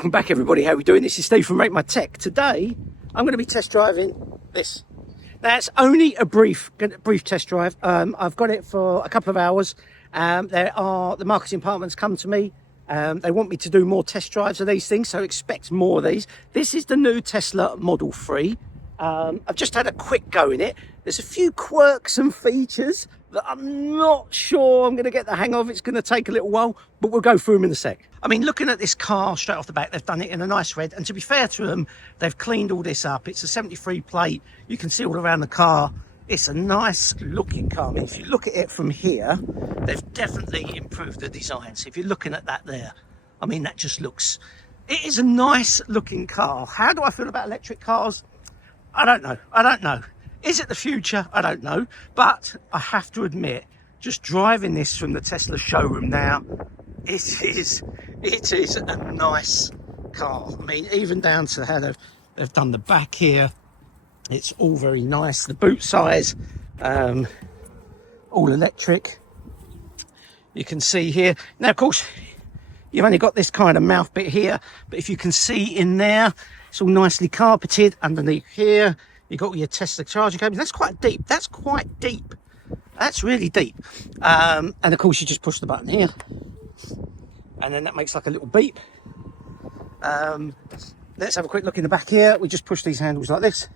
Welcome back everybody, how are we doing? This is Steve from Rate My Tech. Today I'm going to be test driving this. Now it's only a brief test drive. I've got it for a couple of hours. The marketing department's come to me. They want me to do more test drives of these things, so expect more of these. This is the new Tesla Model 3. I've just had a quick go in it. There's a few quirks and features that I'm not sure I'm going to get the hang of. It's going to take a little while, but we'll go through them in a sec. I mean, looking at this car straight off the back, they've done it in a nice red, and to be fair to them, they've cleaned all this up. It's a 73 plate. You can see all around the car. It's a nice looking car. I mean, if you look at it from here, they've definitely improved the design. So if you're looking at that there, I mean, that just looks, it is a nice looking car. How do I feel about electric cars? I don't know. Is it the future? I don't know. But I have to admit, just driving this from the Tesla showroom now, it is a nice car. I mean, even down to how they've done the back here. It's all very nice. The boot size, all electric. You can see here. Now, of course, you've only got this kind of mouth bit here, but if you can see in there, it's all nicely carpeted. Underneath here, you've got all your Tesla charging cables. That's quite deep. That's really deep. And of course, you just push the button here, and then that makes like a little beep. Let's have a quick look in the back here. We just push these handles like this,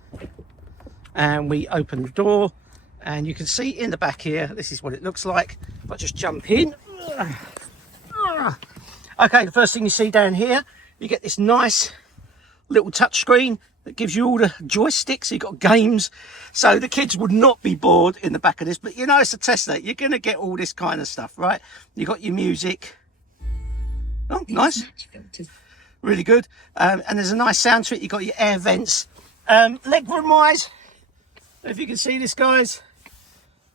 and we open the door, and you can see in the back here, this is what it looks like. If I just jump in. Okay, the first thing you see down here, you get this nice little touch screen that gives you all the joysticks. You've got games, so the kids would not be bored in the back of this. But you know, it's a Tesla, you're going to get all this kind of stuff, right? You got your music. Oh, nice, really good. And there's a nice sound to it. You got your air vents. Leg room wise, if you can see this, guys,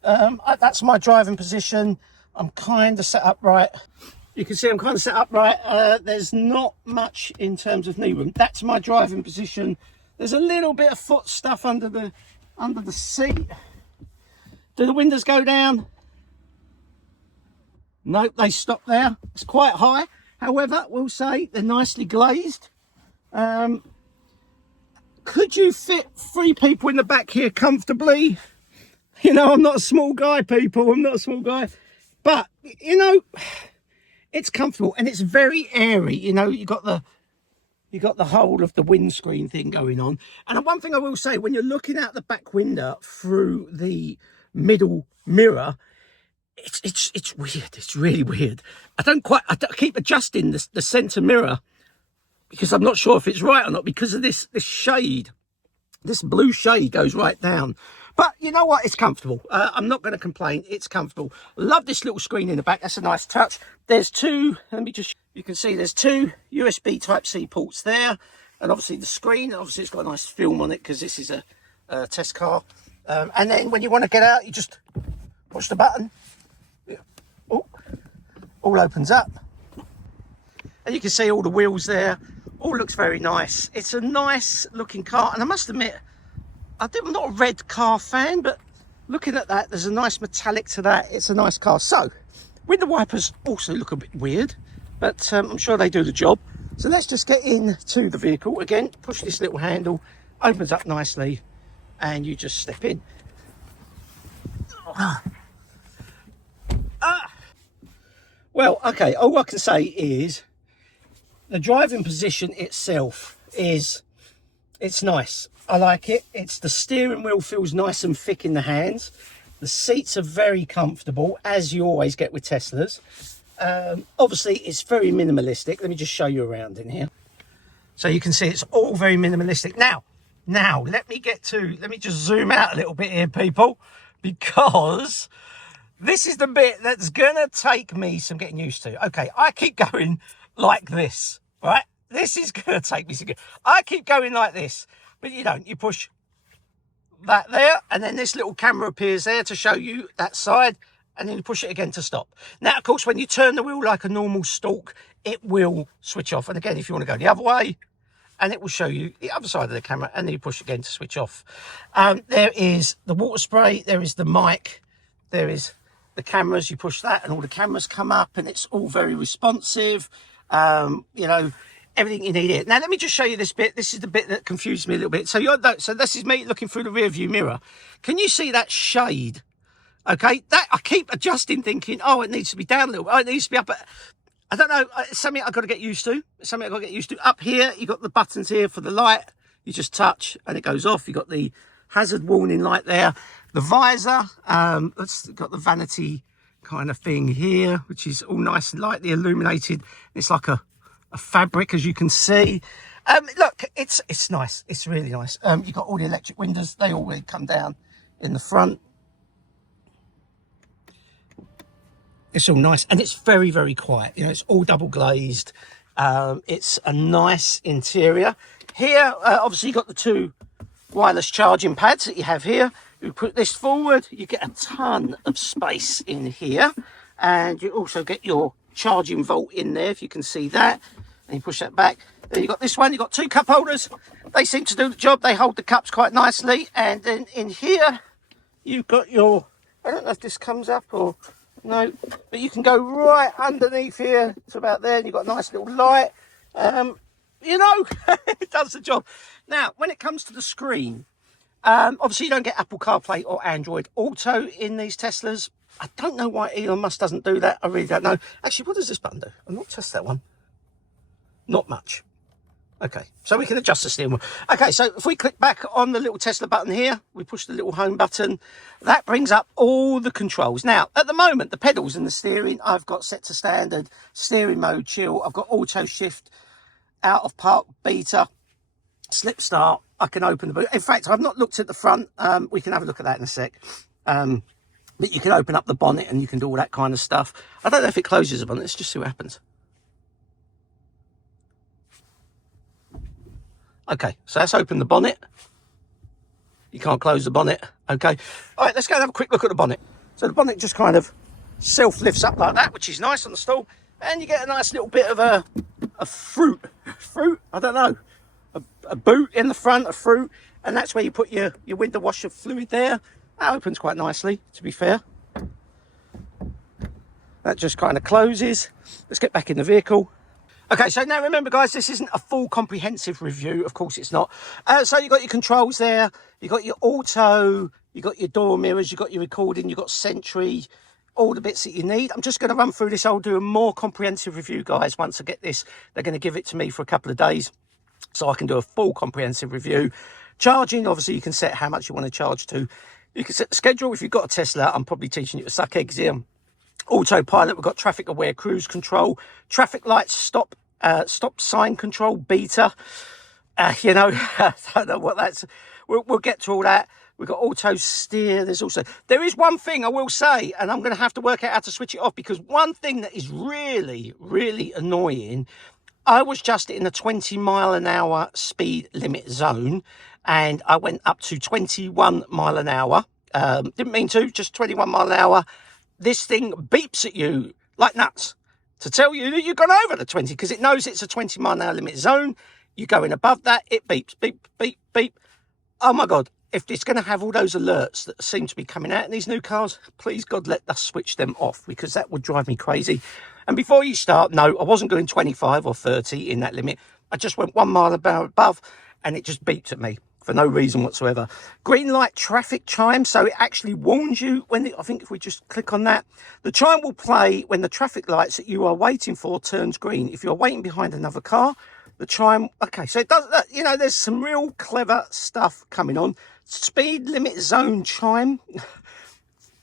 that's my driving position. I'm kind of set up right. You can see I'm kind of set up right. There's not much in terms of knee room. That's my driving position. There's a little bit of foot stuff under the seat. Do the windows go down? Nope, they stop there. It's quite high. However, we'll say they're nicely glazed. Could you fit 3 people in the back here comfortably? You know, I'm not a small guy, people. I'm not a small guy. But, you know, it's comfortable and it's very airy. You know, you got the whole of the windscreen thing going on. And one thing I will say, when you're looking out the back window through the middle mirror, it's weird. It's really weird. I keep adjusting the center mirror because I'm not sure if it's right or not, because of this shade. This blue shade goes right down. But you know what? It's comfortable. I'm not going to complain. It's comfortable. Love this little screen in the back. That's a nice touch. There's two, you can see there's 2 USB Type-C ports there. And obviously the screen, obviously it's got a nice film on it because this is a test car. And then when you want to get out, you just push the button. Oh, all opens up. And you can see all the wheels there. All looks very nice. It's a nice looking car. And I must admit, I'm not a red car fan, but looking at that, there's a nice metallic to that. It's a nice car. So, window wipers also look a bit weird, but I'm sure they do the job. So let's just get into the vehicle. Again, push this little handle, opens up nicely, and you just step in. Well, okay, all I can say is the driving position itself it's nice. I like it. The steering wheel feels nice and thick in the hands. The seats are very comfortable, as you always get with Teslas. Obviously, it's very minimalistic. Let me just show you around in here. So you can see it's all very minimalistic. Now, let me just zoom out a little bit here, people, because this is the bit that's going to take me some getting used to. Okay, I keep going like this, right? This is going to take me some I keep going like this. But you don't, you push that there, and then this little camera appears there to show you that side, and then you push it again to stop. Now, of course, when you turn the wheel like a normal stalk, it will switch off. And again, if you want to go the other way, and it will show you the other side of the camera, and then you push again to switch off. There is the water spray, there is the mic, there is the cameras. You push that, and all the cameras come up, and it's all very responsive. You know, everything you need here. Now, let me just show you this bit. This is the bit that confused me a little bit. So so this is me looking through the rear view mirror. Can you see that shade? Okay, that I keep adjusting, thinking, oh, it needs to be down a little bit. Oh, it needs to be up. But I don't know. It's something I've got to get used to. It's something I've got to get used to. Up here, you've got the buttons here for the light. You just touch and it goes off. You've got the hazard warning light there. The visor, it's got the vanity kind of thing here, which is all nice and lightly illuminated. It's like a fabric, as you can see. Look, it's nice. It's really nice. You've got all the electric windows. They all really come down in the front. It's all nice, and it's very, very quiet. You know, it's all double glazed. It's a nice interior. Here, obviously, you've got the two wireless charging pads that you have here. You put this forward, you get a ton of space in here, and you also get your charging vault in there, if you can see that. And you push that back. Then you've got this one. You've got two cup holders. They seem to do the job. They hold the cups quite nicely. And then in here, you've got your, I don't know if this comes up or no, but you can go right underneath here to about there, and you've got a nice little light. You know, it does the job. Now, when it comes to the screen, obviously you don't get Apple CarPlay or Android Auto in these Teslas. I don't know why Elon Musk doesn't do that. I really don't know. Actually, what does this button do? I've not tested that one. Not much. Okay, so we can adjust the steering wheel. Okay, so if we click back on the little Tesla button here, we push the little home button, that brings up all the controls. Now, at the moment, the pedals and the steering, I've got set to standard, steering mode, chill. I've got auto shift, out of park, beta, slip start. I can open the boot. In fact, I've not looked at the front. We can have a look at that in a sec. But you can open up the bonnet and you can do all that kind of stuff. I don't know if it closes the bonnet. Let's just see what happens. Okay, so let's open the bonnet. You can't close the bonnet. Okay. All right, let's go and have a quick look at the bonnet. So the bonnet just kind of self-lifts up like that, which is nice on the stool. And you get a nice little bit of a fruit. Fruit? I don't know. A boot in the front, a fruit. And that's where you put your window washer fluid there. That opens quite nicely, to be fair. That just kind of closes. Let's get back in the vehicle. Okay, so now remember, guys, this isn't a full comprehensive review. Of course it's not. So you've got your controls there. You've got your auto. You've got your door mirrors. You've got your recording. You've got Sentry. All the bits that you need. I'm just going to run through this. I'll do a more comprehensive review, guys, once I get this. They're going to give it to me for a couple of days so I can do a full comprehensive review. Charging, obviously, you can set how much you want to charge to. You can set the schedule. If you've got a Tesla, I'm probably teaching you to suck eggs here. Autopilot, we've got traffic aware cruise control, traffic lights, stop sign control, beta. You know, I don't know what that's. We'll get to all that. We've got auto steer. There is one thing I will say, and I'm going to have to work out how to switch it off, because one thing that is really, really annoying, I was just in a 20 mile an hour speed limit zone, and I went up to 21 mile an hour. Didn't mean to, just 21 mile an hour. This thing beeps at you like nuts to tell you that you've gone over the 20, because it knows it's a 20 mile an hour limit zone. You're going above that, it beeps, beep, beep, beep. Oh my God. If it's going to have all those alerts that seem to be coming out in these new cars, please God, let us switch them off, because that would drive me crazy. And before you start, no, I wasn't going 25 or 30 in that limit. I just went 1 mile above, and it just beeped at me for no reason whatsoever. Green light traffic chime, so it actually warns you when I think if we just click on that, the chime will play when the traffic lights that you are waiting for turns green. If you're waiting behind another car, the chime, okay, so it does that. You know, there's some real clever stuff coming on. Speed limit zone chime.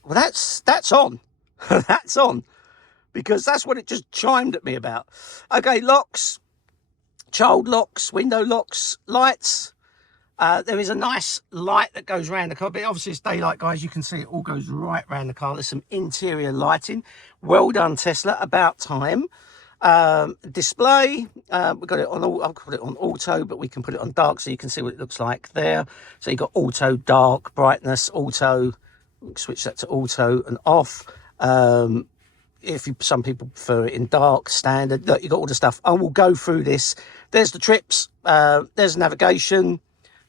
Well, that's on. That's on, because that's what it just chimed at me about. Okay, locks, child locks, window locks, lights. There is a nice light that goes around the car, but obviously it's daylight, guys. You can see it all goes right around the car. There's some interior lighting. Well done, Tesla. About time. Display, we've got it on all. I'll put it on auto, but we can put it on dark so you can see what it looks like there. So you've got auto, dark, brightness, auto. Switch that to auto and off. Some people prefer it in dark, standard. Look, you've got all the stuff. I will go through this. There's the trips. There's navigation.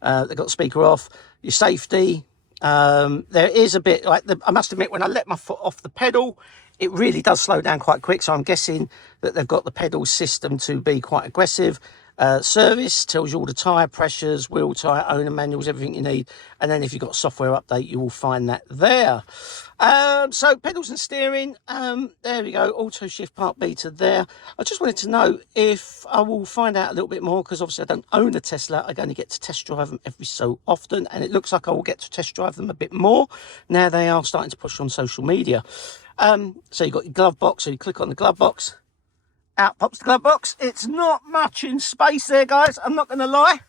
They've got the speaker off. Your safety. There is a bit like I must admit, when I let my foot off the pedal, it really does slow down quite quick. So I'm guessing that they've got the pedal system to be quite aggressive. Service tells you all the tyre pressures, wheel tyre, owner manuals, everything you need. And then if you've got a software update, you will find that there. So pedals and steering, there we go, auto shift part beta there. I just wanted to know if I will find out a little bit more, because obviously I don't own a Tesla. I only get to test drive them every so often, and it looks like I will get to test drive them a bit more now they are starting to push on social media. So you've got your glove box, so you click on the glove box, out pops the glove box. It's not much in space there, guys, I'm not going to lie.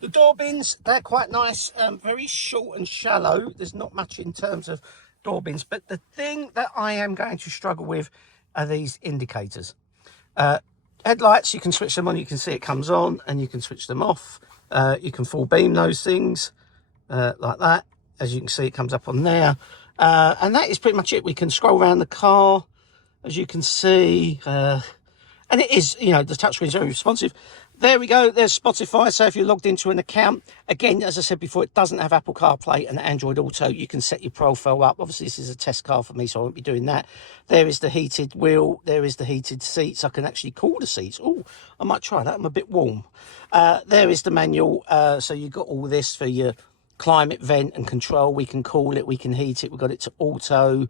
The door bins, they're quite nice, very short and shallow. There's not much in terms of door bins, but the thing that I am going to struggle with are these indicators. Headlights, you can switch them on, you can see it comes on, and you can switch them off. You can full beam those things like that. As you can see, it comes up on there. And that is pretty much it. We can scroll around the car, as you can see. And it is, you know, the touchscreen is very responsive. There we go, there's Spotify. So if you're logged into an account, again, as I said before, it doesn't have Apple CarPlay and Android Auto. You can set your profile up. Obviously, this is a test car for me, so I won't be doing that. There is the heated wheel. There is the heated seats. I can actually cool the seats. Oh, I might try that. I'm a bit warm. There is the manual. So you've got all this for your climate vent and control. We can cool it. We can heat it. We've got it to auto.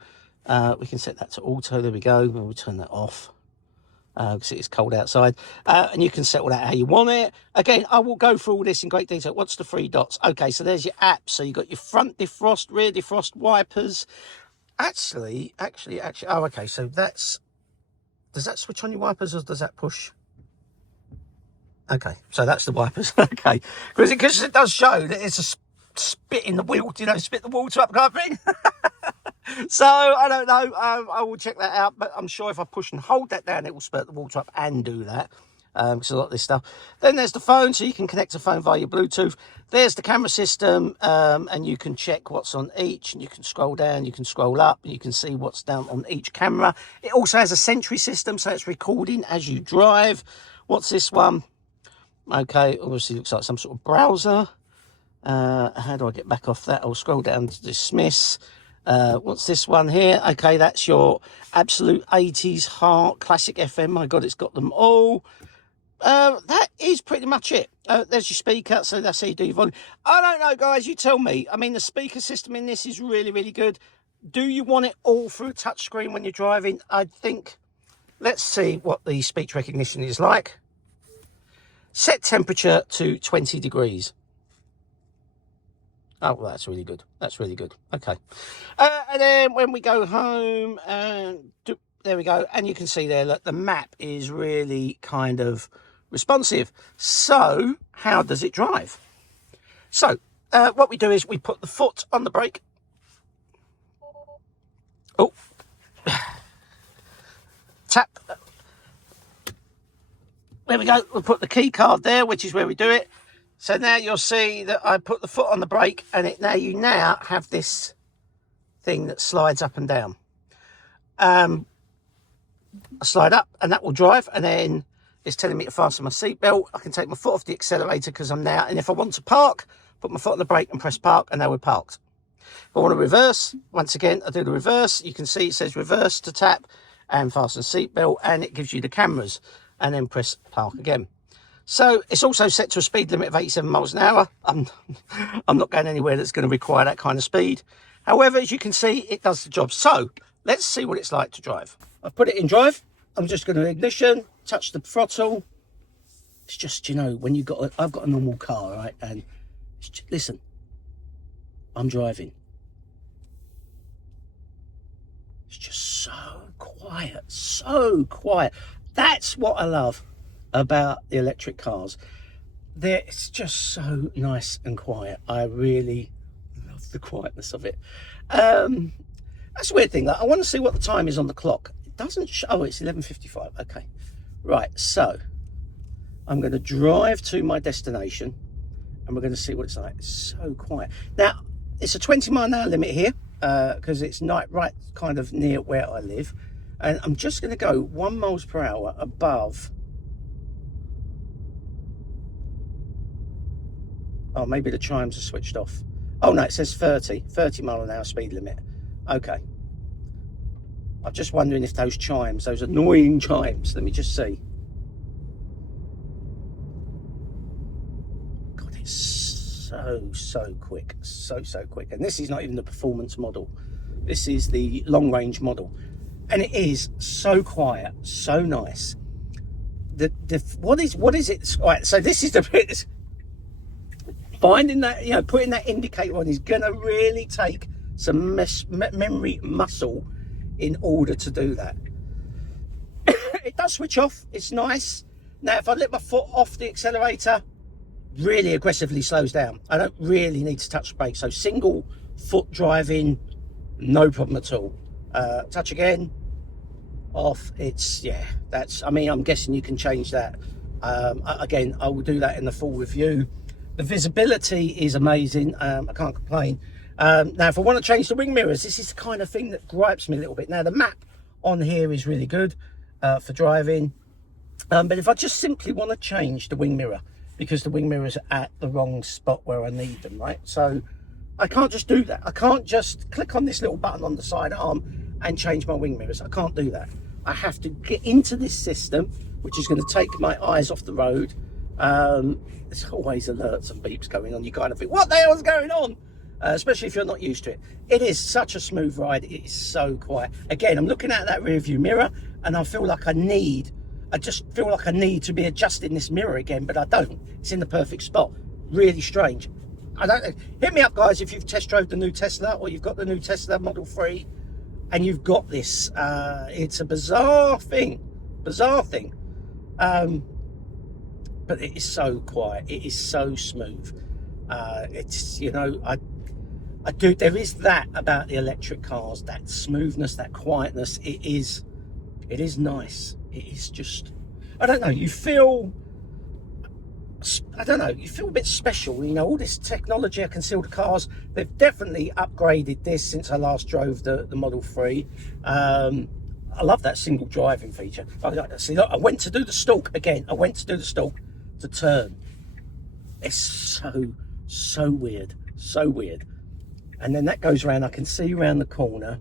We can set that to auto. There we go. We'll turn that off, because it's cold outside, and you can set all that how you want it. Again, I will go through all this in great detail. What's the three dots? Okay, so there's your apps. So you've got your front defrost, rear defrost, wipers. Actually, oh, okay, so that's, does that switch on your wipers, or does that push? Okay, so that's the wipers. Okay, because it does show that it's a spit in the wheel, you know, spit the water up kind of thing. So I don't know, I will check that out, but I'm sure if I push and hold that down, it will spurt the water up and do that. Because a lot of this stuff. Then there's the phone, so you can connect the phone via your Bluetooth. There's the camera system, and you can check what's on each, and you can scroll down, you can scroll up, and you can see what's down on each camera. It also has a Sentry system, so it's recording as you drive. What's this one? Okay, obviously looks like some sort of browser. How do I get back off that? I'll scroll down to dismiss. What's this one here? Okay, that's your absolute 80s heart classic FM. My God, it's got them all. That is pretty much it. There's your speaker, so that's how you do your volume. I don't know, guys, you tell me. I mean, the speaker system in this is really, really good. Do you want it all through a touchscreen when you're driving? I think, let's see what the speech recognition is like. Set temperature to 20 degrees. Oh, well, that's really good. That's really good. Okay. And then when we go home, there we go. And you can see there that the map is really kind of responsive. So how does it drive? So what we do is we put the foot on the brake. Oh. Tap. There we go. We'll put the key card there, which is where we do it. So now you'll see that I put the foot on the brake, and you now have this thing that slides up and down. I slide up, and that will drive, and then it's telling me to fasten my seatbelt. I can take my foot off the accelerator because I'm now, and if I want to park, put my foot on the brake and press park, and now we're parked. If I want to reverse, once again, I do the reverse. You can see it says reverse to tap and fasten seatbelt, and it gives you the cameras, and then press park again. So it's also set to a speed limit of 87 miles an hour. I'm not going anywhere that's going to require that kind of speed. However, as you can see, it does the job. So let's see what it's like to drive. I've put it in drive. I'm just going to ignition, touch the throttle. It's just, you know, when I've got a normal car, right? And listen, I'm driving. It's just so quiet, so quiet. That's what I love about the electric cars. It's just so nice and quiet. I really love the quietness of it. That's a weird thing. Like, I want to see what the time is on the clock. It doesn't show. Oh, it's 11:55. Okay, right. So I'm going to drive to my destination, and we're going to see what it's like. It's so quiet. Now it's a 20-mile-an-hour limit here because it's right kind of near where I live, and I'm just going to go 1 miles per hour above. Oh, maybe the chimes are switched off. Oh no, it says 30 mile an hour speed limit. Okay. I'm just wondering if those chimes, those annoying chimes, let me just see. God, it's so quick, so quick. And this is not even the performance model. This is the long range model. And it is so quiet, so nice. What is it? Right, so this is the bit. Finding that, you know, putting that indicator on is going to really take some memory muscle in order to do that. It does switch off. It's nice. Now, if I let my foot off the accelerator, really aggressively slows down. I don't really need to touch the brake. So single foot driving, no problem at all. Touch again, off. It's, yeah, that's, I mean, I'm guessing you can change that. Again, I will do that in the full review. The visibility is amazing. I can't complain. Now, if I want to change the wing mirrors, this is the kind of thing that gripes me a little bit. Now, the map on here is really good for driving. But if I just simply want to change the wing mirror, because the wing mirrors are at the wrong spot where I need them, right? So I can't just do that. I can't just click on this little button on the side arm and change my wing mirrors. I can't do that. I have to get into this system, which is going to take my eyes off the road. There's always alerts and beeps going on. You kind of think, what the hell is going on? Especially if you're not used to it. It is such a smooth ride. It is so quiet. Again, I'm looking at that rear view mirror and I feel like I just feel like I need to be adjusting this mirror again, but I don't. It's in the perfect spot. Really strange. I don't know. Hit me up, guys, if you've test drove the new Tesla or you've got the new Tesla Model 3 and you've got this. It's a bizarre thing. But it is so quiet. It is so smooth. It's, you know, I do. There is that about the electric cars, that smoothness, that quietness. It is nice. It is just, I don't know. You feel, I don't know. You feel a bit special. You know, all this technology. I can see all the cars. They've definitely upgraded this since I last drove the Model 3. I love that single driving feature. See, look, I went to do the stalk again. I went to do the stalk to turn. It's so weird, and then that goes around. I can see around the corner.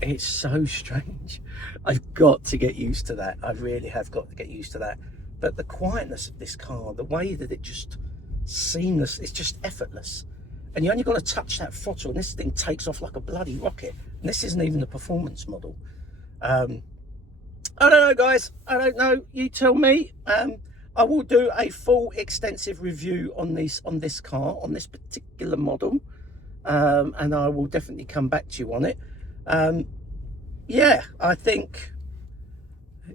It's so strange. I've got to get used to that. I really have got to get used to that. But the quietness of this car, the way that it just seamless, it's just effortless. And you only got to touch that throttle and this thing takes off like a bloody rocket. And this isn't even the performance model. I don't know, guys. I don't know. You tell me. I will do a full extensive review on this car, on this particular model. And I will definitely come back to you on it. Yeah, I think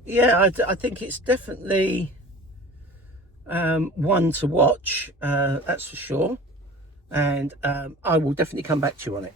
it's definitely one to watch. That's for sure. And I will definitely come back to you on it.